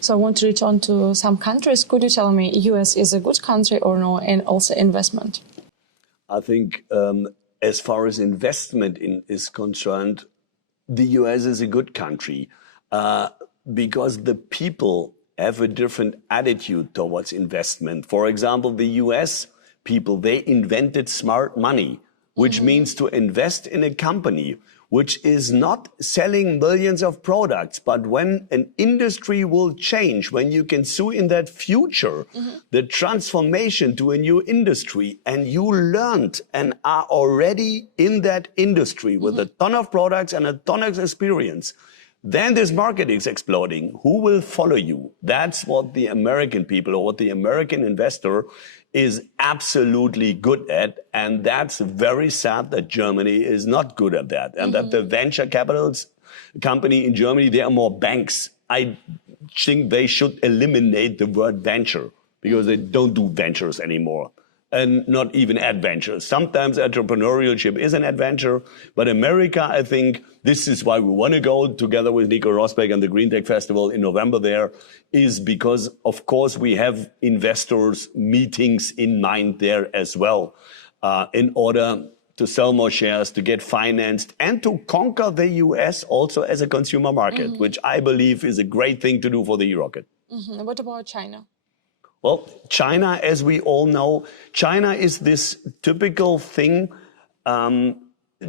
So I want to return to some countries. Could you tell me US is a good country or no, and also investment? I think as far as investment is concerned, the US is a good country because the people have a different attitude towards investment. For example, the US people, they invented smart money, which means to invest in a company which is not selling millions of products, but when an industry will change, when you can see in that future the transformation to a new industry, and you learned and are already in that industry with a ton of products and a ton of experience, then this market is exploding. Who will follow you? That's what the American people or what the American investor is absolutely good at. And that's very sad that Germany is not good at that. And that the venture capitals company in Germany, they are more banks. I think they should eliminate the word venture because they don't do ventures anymore. And not even adventures. Sometimes entrepreneurship is an adventure, but America, I think, this is why we want to go together with Nico Rosberg and the Green Tech Festival in November there, is because, of course, we have investors meetings in mind there as well, in order to sell more shares, to get financed, and to conquer the US also as a consumer market, which I believe is a great thing to do for the E Rockit. What about China? Well, China, as we all know, China is this typical thing.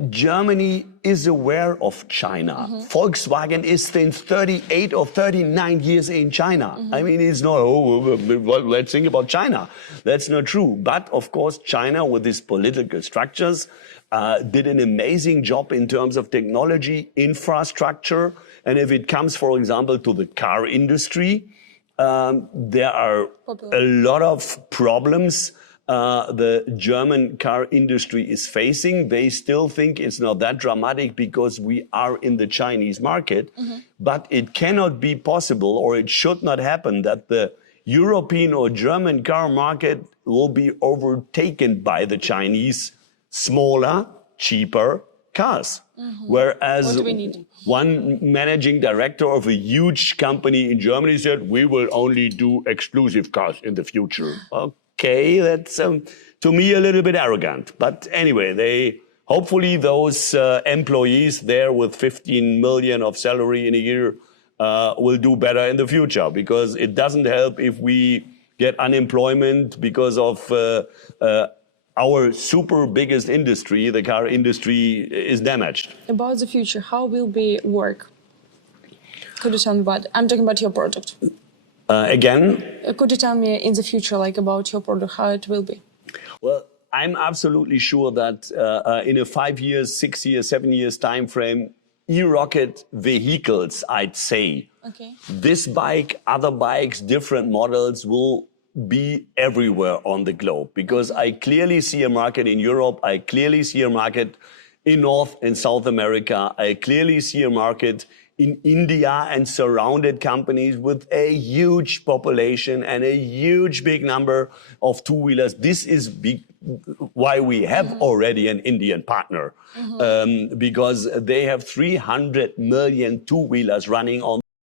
Germany is aware of China. Volkswagen is since 38 or 39 years in China. I mean, it's not, let's think about China. That's not true. But of course, China, with its political structures, did an amazing job in terms of technology, infrastructure. And if it comes, for example, to the car industry, there are a lot of problems the German car industry is facing. They still think it's not that dramatic because we are in the Chinese market. But it cannot be possible, or it should not happen, that the European or German car market will be overtaken by the Chinese smaller, cheaper cars. Whereas one managing director of a huge company in Germany said, we will only do exclusive cars in the future. Okay, that's to me a little bit arrogant. But anyway, hopefully those employees there with 15 million of salary in a year will do better in the future, because it doesn't help if we get unemployment because of our super biggest industry, the car industry, is damaged. About the future, how will be work? Could you tell me about, I'm talking about your product. Again? Could you tell me in the future, like about your product, how it will be? Well, I'm absolutely sure that in a 5 years, 6 years, 7 years time frame, E Rockit vehicles, I'd say, this bike, other bikes, different models will be everywhere on the globe, because I clearly see a market in Europe. I clearly see a market in North and South America. I clearly see a market in India and surrounded companies with a huge population and a huge big number of two-wheelers. This is why we have already an Indian partner, because they have 300 million two-wheelers running on